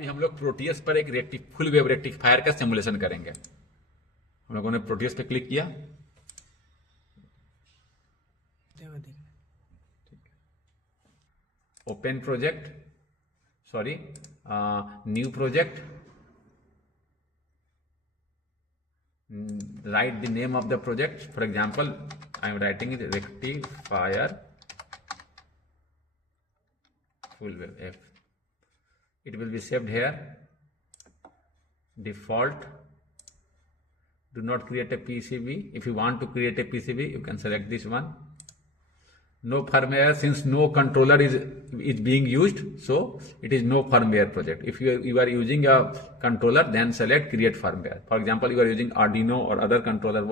अभी हम लोग प्रोटियस पर एक फुल वेव रेक्टिफायर का सिमुलेशन करेंगे। हम लोगों ने प्रोटियस पे क्लिक किया, open project, sorry new project, write the name of the project. For example, I am writing it rectifier full wave F. It will be saved here. Default. Do not create a PCB. If you want to create a PCB, you can select this one. No firmware, since no controller is being used, so it is no firmware project. If you are using a controller, then select create firmware. For example, you are using Arduino or other controller,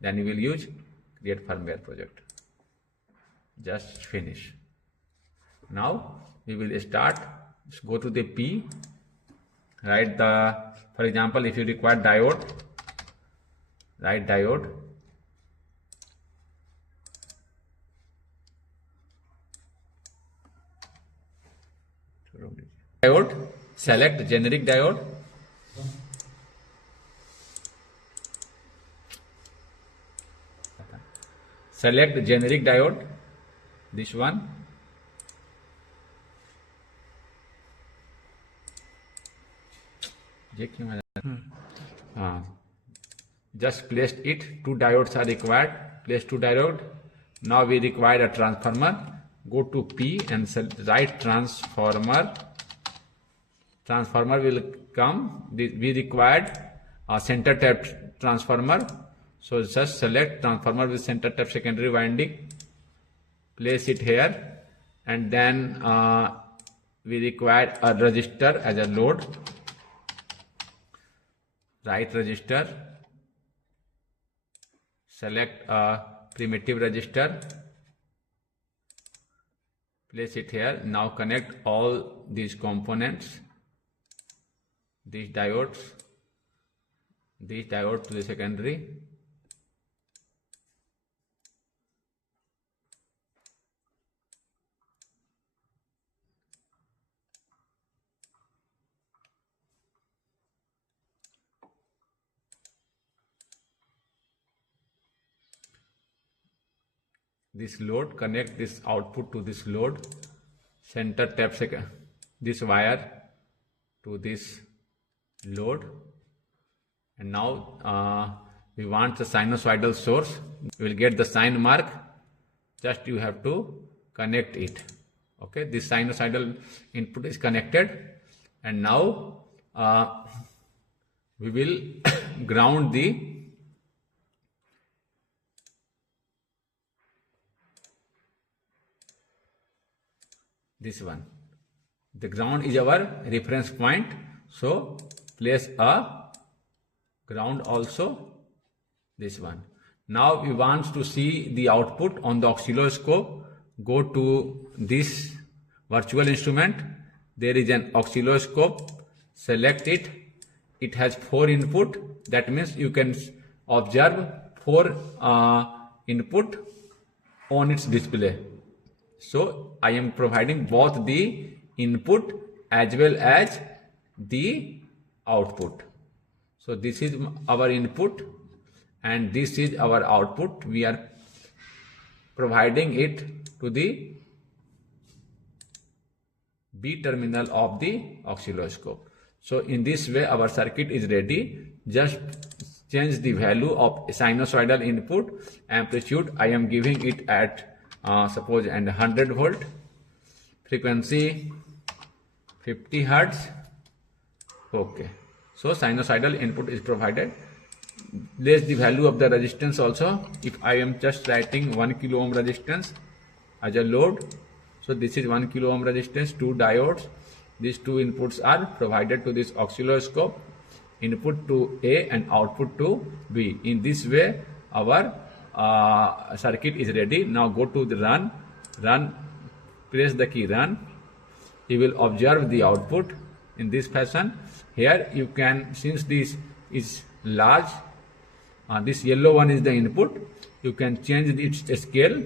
then you will use create firmware project. Just finish. Now we will start. Go to the P, write the, for example, if you require diode, write diode. Diode, select generic diode. Select generic diode, this one. Just placed it. Two diodes are required. Place two diode. Now we require a transformer. Go to P and write transformer. Transformer will come. We required a center tap transformer. So just select transformer with center tap secondary winding. Place it here, and then we require a resistor as a load. Write resistor. Select a primitive resistor. Place it here. Now connect all these components, these diodes to the secondary. This load, connect this output to this load, center tap this wire to this load, and now we want the sinusoidal source. You will get the sine mark, just you have to connect it. Okay, this sinusoidal input is connected, and now we will ground this one. The ground is our reference point, so place a ground also, this one. Now we want to see the output on the oscilloscope. Go to this virtual instrument. There is an oscilloscope. Select it. It has 4 input. That means you can observe 4 input on its display. So I am providing both the input as well as the output. So this is our input and this is our output. We are providing it to the B terminal of the oscilloscope. So in this way our circuit is ready. Just change the value of sinusoidal input. Amplitude I am giving it at suppose 100 volt, frequency 50 hertz. Okay, so sinusoidal input is provided. Place the value of the resistance also. If I am just writing 1 kilo ohm resistance as a load, so this is 1 kilo ohm resistance, 2 diodes. These 2 inputs are provided to this oscilloscope, input to A and output to B. In this way our circuit is ready. Now go to the run, press the key run. You will observe the output in this fashion. Here you can, since this is large, this yellow one is the input, you can change its scale.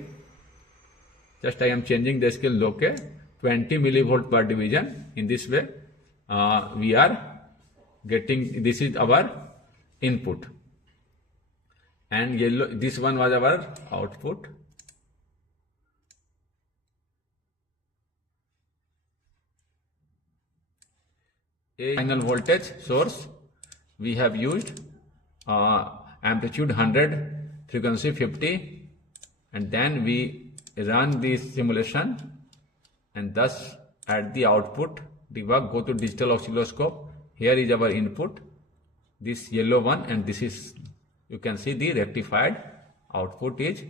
Just I am changing the scale, okay, 20 millivolt per division. In this way we are getting, this is our input, and yellow, this one was our output. A final voltage source we have used, amplitude 100, frequency 50, and then we run this simulation, and thus at the output debug, go to digital oscilloscope. Here is our input, this yellow one, and this is, you can see the rectified output is,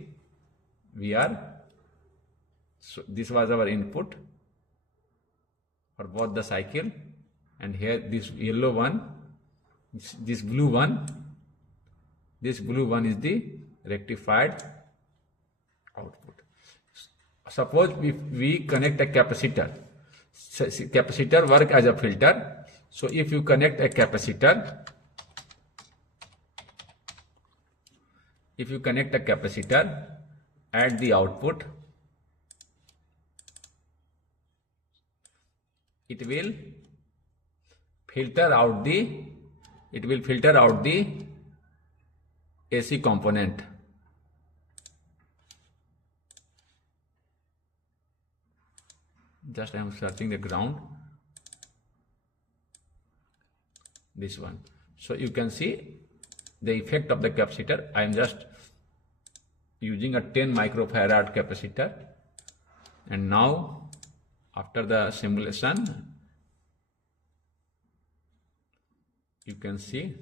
so this was our input for both the cycle, and here this yellow one, this blue one is the rectified output. Suppose if we connect a capacitor, capacitor work as a filter. So if you connect a capacitor, at the output, it will filter out the AC component. Just I am searching the ground, this one. So you can see the effect of the capacitor. I am just using a 10 microfarad capacitor, and now after the simulation, you can see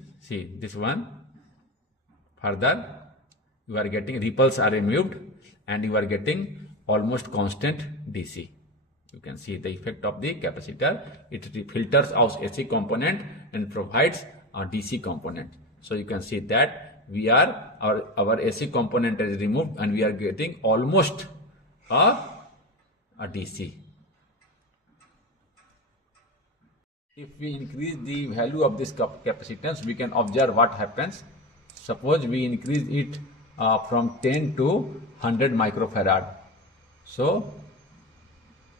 this one. Further, you are getting ripples are removed, and you are getting almost constant DC. You can see the effect of the capacitor. It filters out AC component and provides a DC component. So you can see that our AC component is removed, and we are getting almost a DC. If we increase the value of this capacitance, we can observe what happens. Suppose we increase it from 10 to 100 microfarad. So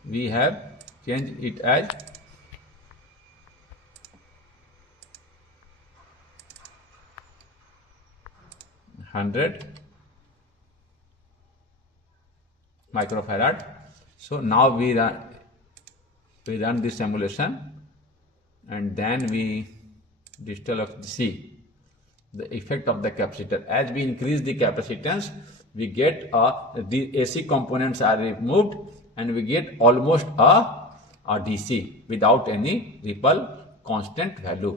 we have changed it as 100 microfarad. So now we run this simulation, and then we see the effect of the capacitor. As we increase the capacitance, we get the AC components are removed, and we get almost a DC without any ripple, constant value.